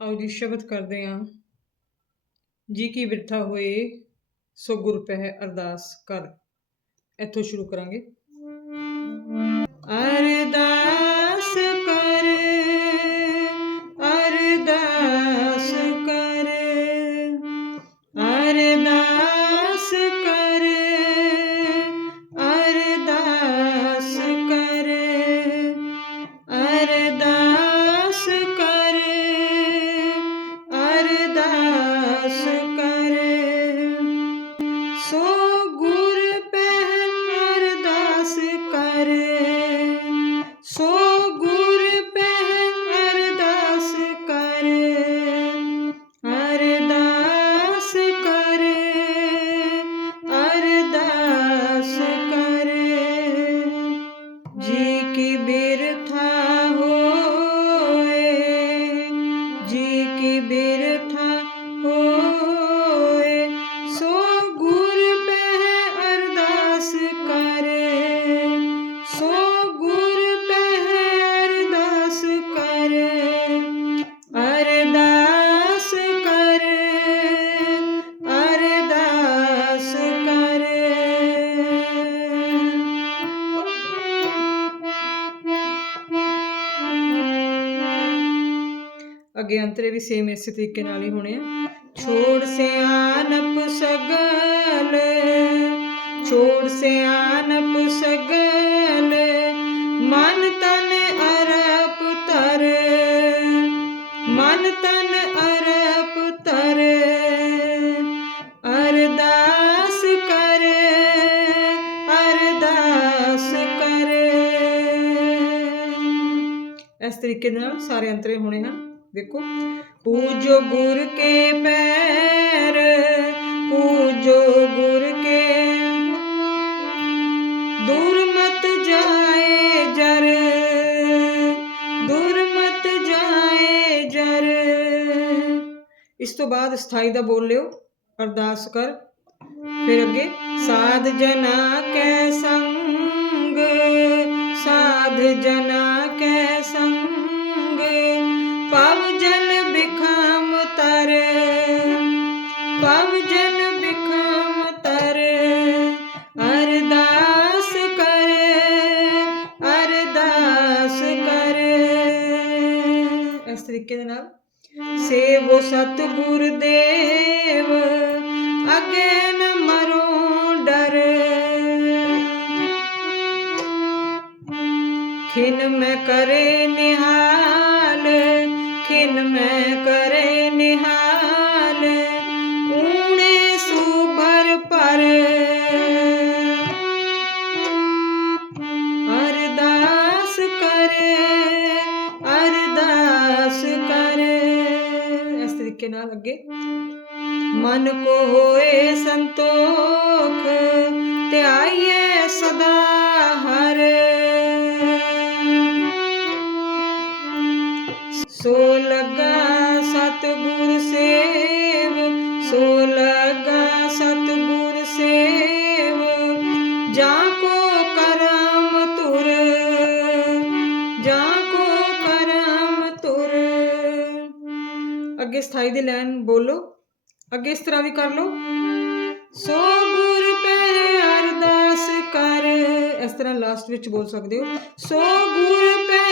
ਆਓ ਜੀ, ਸ਼ਬਦ ਕਰਦੇ ਹਾਂ। ਜੀ ਕੀ ਬਿਰਥਾ ਹੋਏ, ਸੋ ਗੁਰ ਪਹਿ ਅਰਦਾਸ ਕਰ। ਇੱਥੋਂ ਸ਼ੁਰੂ ਕਰਾਂਗੇ। ਅਰਦਾਸ কথা ਅੱਗੇ ਅੰਤਰੇ ਵੀ ਸੇਮ ਇਸੇ ਤਰੀਕੇ ਨਾਲ ਹੀ ਹੋਣੇ ਆ ਛੋੜ ਸਿਆਨਪ ਸਗਲ ਛੋੜ ਸਿਆਨਪ ਸਗਲ ਮਨ ਤਨ ਅਰਪ ਤਰ ਮਨ ਤਨ ਅਰਪ ਤਰ ਅਰਦਾਸ ਕਰ ਅਰਦਾਸ ਕਰ ਇਸ ਤਰੀਕੇ ਦੇ ਨਾਲ ਸਾਰੇ ਅੰਤਰੇ ਹੋਣੇ ਹਨ देखो, पूजो गुर के पैर, पूजो गुर के दूर मत जाए जर, दूर मत जाए जर। इस तो बाद स्थायी दा बोल लो अरदास कर। फिर अगे, साध जना के संग, साध जना ਇਸ ਤਰੀਕੇ ਦੇ ਨਾਲ? ਸੇਵੋ ਸਤਿਗੁਰ ਦੇਵ, ਅਗੇ ਨ ਮਰੋ ਡਰ। ਖਿਨ ਮੈਂ ਕਰੇ ਨਿਹਾਲ, ਖਿਨ ਮੈਂ ਕਰੇ ਨਿਹਾਲ, ਊਣੇ ਸੁਭਰ ਪਰ। ਅਰਦਾਸ ਕਰ ਤਰੀਕੇ ਨਾਲ ਅੱਗੇ। ਮਨ ਕੋ ਹੋਏ ਸੰਤੋਖ ਆਈਏ ਸਦਾ ਹਰ। ਸੋ ਲਗਾ ਸਤਿਗੁਰ ਸੇਵ, ਸੋ ਲਗਾ ਸਤਿਗੁਰ ਸੇਵ, ਜਾ ਕੋ ਕਰਮ ਤੁਰ ਜਾਂ ਅੱਗੇ ਸਥਾਈ ਦੀ ਲਾਈਨ ਬੋਲੋ। ਅੱਗੇ ਇਸ ਤਰ੍ਹਾਂ ਵੀ ਕਰ ਲਓ। ਸੋ ਗੁਰ ਪਹਿ ਅਰਦਾਸ ਕਰ। ਇਸ ਤਰ੍ਹਾਂ ਲਾਸਟ ਵਿੱਚ ਬੋਲ ਸਕਦੇ ਹੋ। ਸੋ ਗੁਰ ਪੈ